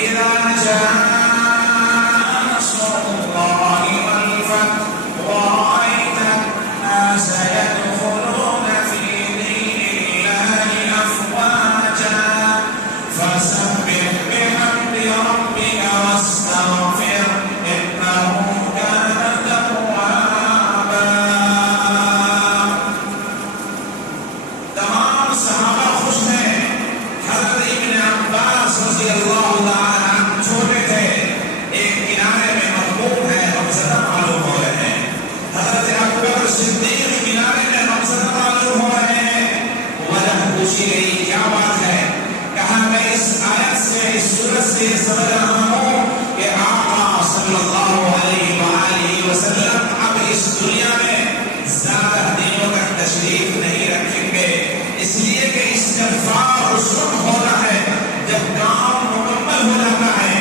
إذا جاء نصر الله والفتح ورأيت الناس يدخلون في دين الله أفواجا فسبح بحمد ربك واستغفر إنه كان توابا. تمام صحابہ خوش ہیں. حضرت ابن عباس رضی اللہ تعالی عنہ چھوٹے تھے، ایک کنارے میں مقبول ہے، مقصد معلوم ہو رہے ہیں. حضرت ابوبکر صدیق کنارے میں مقصد معلوم ہو رہے ہیں. وجہ پوچھی گئی کیا بات ہے؟ کہا میں اس آیت سے، اس سورت سے سمجھ رہا ہوں کہ آقا صلی اللہ علیہ وآلہ وسلم اب اس دنیا میں زیادہ دنوں تک تشریف نہیں رکھیں گے، اس لیے کہ استغفار اس وقت ہونا ہے جب کام مکمل ہو جاتا ہے،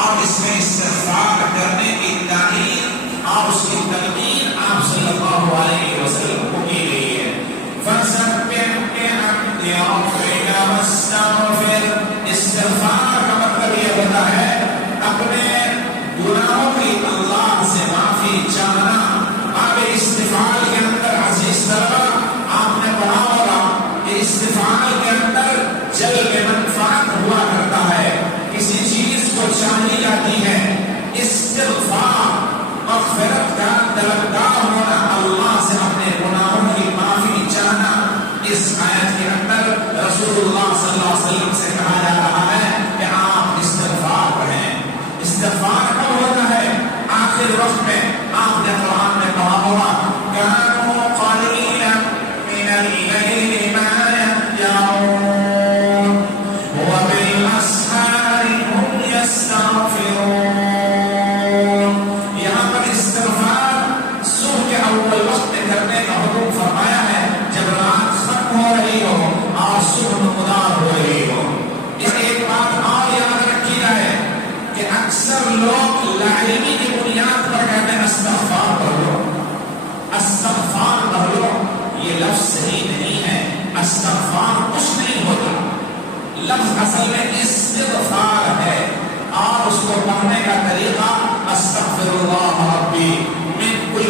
اور اس میں استغفار کرنے کی تعلیم اور اس کی تلقین آپ صلی اللہ علیہ وسلم کو کی گئی ہے. فَسَبِّحْ بِحَمْدِ رَبِّكَ وَاسْتَغْفِرْ. استغفار کا مطلب یہ ہوتا ہے اپنے گناہوں کی اللہ سے معافی چاہنا. باب استغفار کے اندر عزیز طلبہ آپ نے پڑھا ہوگا کہ استغفار کے اندر جلب منفعت ہوا کرتا ہے، کسی چیز کو چاہی جاتی ہے. استغفار مغفرت کا طلبگار ہونا، اللہ سے اپنے گناہوں کی معافی چاہنا. اس آیت کے اندر رسول اللہ صلی اللہ علیہ وسلم سے کہا جا رہا ہے کہ آپ استغفار پڑھیں. استغفار کب ہوتا ہے؟ آخر وقت میں. آپ نے قرآن میں کہا ہوگا كانوا قليلا من الليل ما يهجعون وبالأسحار هم يستغفرون. یہاں پر استغفار صبح کے اول وقت میں کرنے کا حکم فرمایا ہے، جب رات ختم ہو رہی ہو اور صبح نمودار ہو رہی ہو. اس ایک بات اور یاد رکھی جائے کہ اکثر لوگ لاعلمی کی بنیاد پر کہتے ہیں استغفار پڑھ لو، استغفار پڑھ لو. یہ لفظ صحیح نہیں ہے. استغفار کچھ نہیں ہوتا. لفظ اصل میں استغفار ہے، اور اس کو پڑھنے کا طریقہ استغفر اللہ ربی من کل